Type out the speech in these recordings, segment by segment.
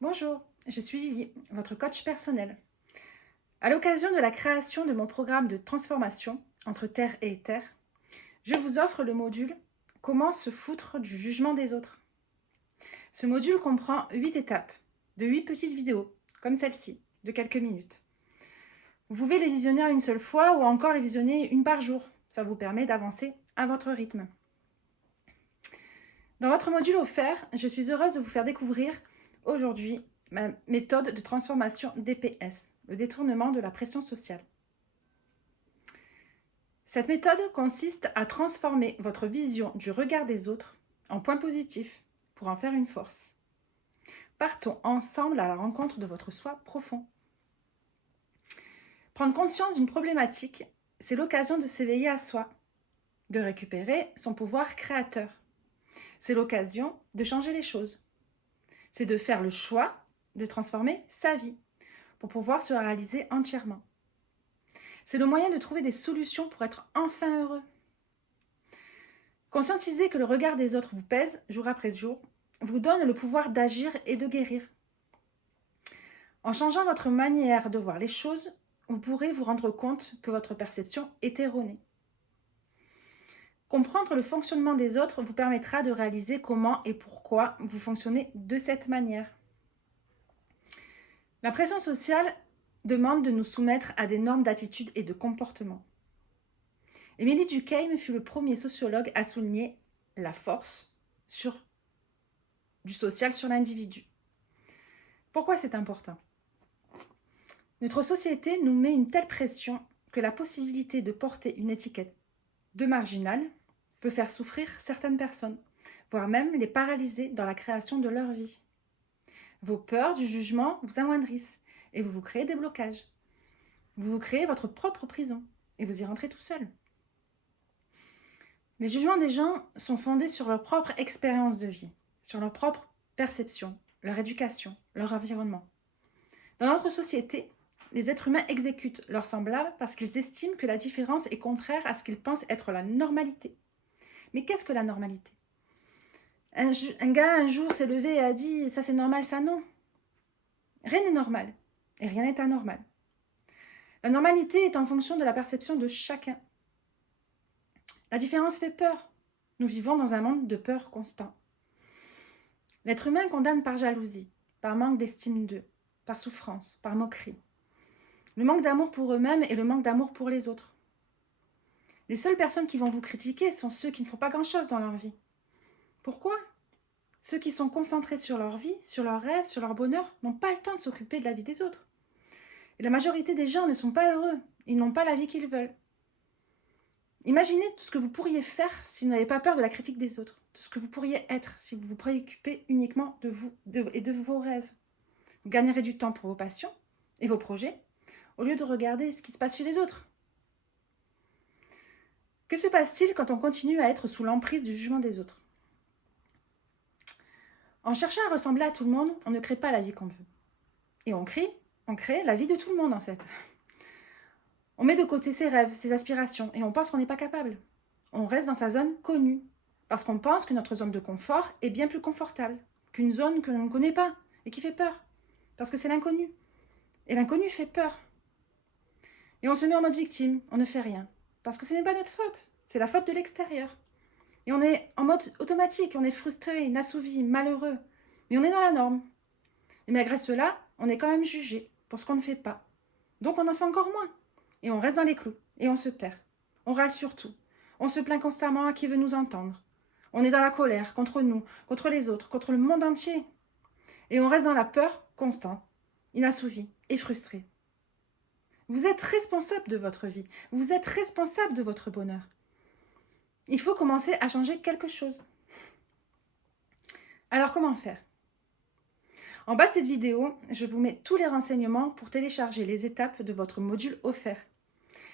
Bonjour, je suis Lily, votre coach personnel. À l'occasion de la création de mon programme de transformation entre terre et éther, je vous offre le module Comment se foutre du jugement des autres. Ce module comprend 8 étapes, de 8 petites vidéos, comme celle-ci, de quelques minutes. Vous pouvez les visionner une seule fois ou encore les visionner une par jour. Ça vous permet d'avancer à votre rythme. Dans votre module offert, je suis heureuse de vous faire découvrir aujourd'hui ma méthode de transformation DPS, le détournement de la pression sociale. Cette méthode consiste à transformer votre vision du regard des autres en point positif pour en faire une force. Partons ensemble à la rencontre de votre soi profond. Prendre conscience d'une problématique, c'est l'occasion de s'éveiller à soi, de récupérer son pouvoir créateur. C'est l'occasion de changer les choses. C'est de faire le choix de transformer sa vie pour pouvoir se réaliser entièrement. C'est le moyen de trouver des solutions pour être enfin heureux. Conscientiser que le regard des autres vous pèse jour après jour vous donne le pouvoir d'agir et de guérir. En changeant votre manière de voir les choses, vous pourrez vous rendre compte que votre perception est erronée. Comprendre le fonctionnement des autres vous permettra de réaliser comment et pourquoi vous fonctionnez de cette manière. La pression sociale demande de nous soumettre à des normes d'attitude et de comportement. Émilie Durkheim fut le premier sociologue à souligner la force du social sur l'individu. Pourquoi c'est important ? Notre société nous met une telle pression que la possibilité de porter une étiquette de marginal peut faire souffrir certaines personnes, voire même les paralyser dans la création de leur vie. Vos peurs du jugement vous amoindrissent et vous vous créez des blocages. Vous vous créez votre propre prison et vous y rentrez tout seul. Les jugements des gens sont fondés sur leur propre expérience de vie, sur leur propre perception, leur éducation, leur environnement. Dans notre société, les êtres humains exécutent leurs semblables parce qu'ils estiment que la différence est contraire à ce qu'ils pensent être la normalité. Mais qu'est-ce que la normalité ? Un gars un jour s'est levé et a dit « ça c'est normal, ça non ». Rien n'est normal et rien n'est anormal. La normalité est en fonction de la perception de chacun. La différence fait peur. Nous vivons dans un monde de peur constant. L'être humain condamne par jalousie, par manque d'estime d'eux, par souffrance, par moquerie. Le manque d'amour pour eux-mêmes et le manque d'amour pour les autres. Les seules personnes qui vont vous critiquer sont ceux qui ne font pas grand-chose dans leur vie. Pourquoi ? Ceux qui sont concentrés sur leur vie, sur leurs rêves, sur leur bonheur, n'ont pas le temps de s'occuper de la vie des autres. Et la majorité des gens ne sont pas heureux. Ils n'ont pas la vie qu'ils veulent. Imaginez tout ce que vous pourriez faire si vous n'avez pas peur de la critique des autres. Tout ce que vous pourriez être si vous vous préoccupez uniquement de vous et de vos rêves. Vous gagnerez du temps pour vos passions et vos projets au lieu de regarder ce qui se passe chez les autres. Que se passe-t-il quand on continue à être sous l'emprise du jugement des autres ? En cherchant à ressembler à tout le monde, on ne crée pas la vie qu'on veut. Et on crée la vie de tout le monde en fait. On met de côté ses rêves, ses aspirations, et on pense qu'on n'est pas capable. On reste dans sa zone connue, parce qu'on pense que notre zone de confort est bien plus confortable qu'une zone que l'on ne connaît pas et qui fait peur, parce que c'est l'inconnu. Et l'inconnu fait peur. Et on se met en mode victime, on ne fait rien, parce que ce n'est pas notre faute, c'est la faute de l'extérieur. Et on est en mode automatique, on est frustré, inassouvi, malheureux, mais on est dans la norme. Et malgré cela, on est quand même jugé pour ce qu'on ne fait pas. Donc on en fait encore moins. Et on reste dans les clous, et on se perd. On râle sur tout. On se plaint constamment à qui veut nous entendre. On est dans la colère contre nous, contre les autres, contre le monde entier. Et on reste dans la peur constante, inassouvie et frustrée. Vous êtes responsable de votre vie. Vous êtes responsable de votre bonheur. Il faut commencer à changer quelque chose. Alors comment faire ? En bas de cette vidéo, je vous mets tous les renseignements pour télécharger les étapes de votre module offert.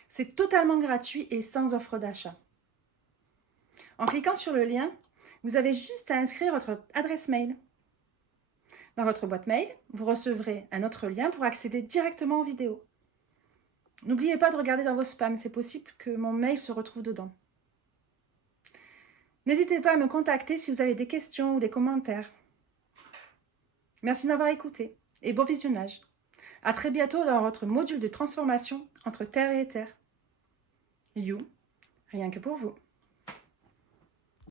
C'est totalement gratuit et sans offre d'achat. En cliquant sur le lien, vous avez juste à inscrire votre adresse mail. Dans votre boîte mail, vous recevrez un autre lien pour accéder directement aux vidéos. N'oubliez pas de regarder dans vos spams, c'est possible que mon mail se retrouve dedans. N'hésitez pas à me contacter si vous avez des questions ou des commentaires. Merci de m'avoir écouté et bon visionnage. À très bientôt dans votre module de transformation entre terre et éther. You, rien que pour vous.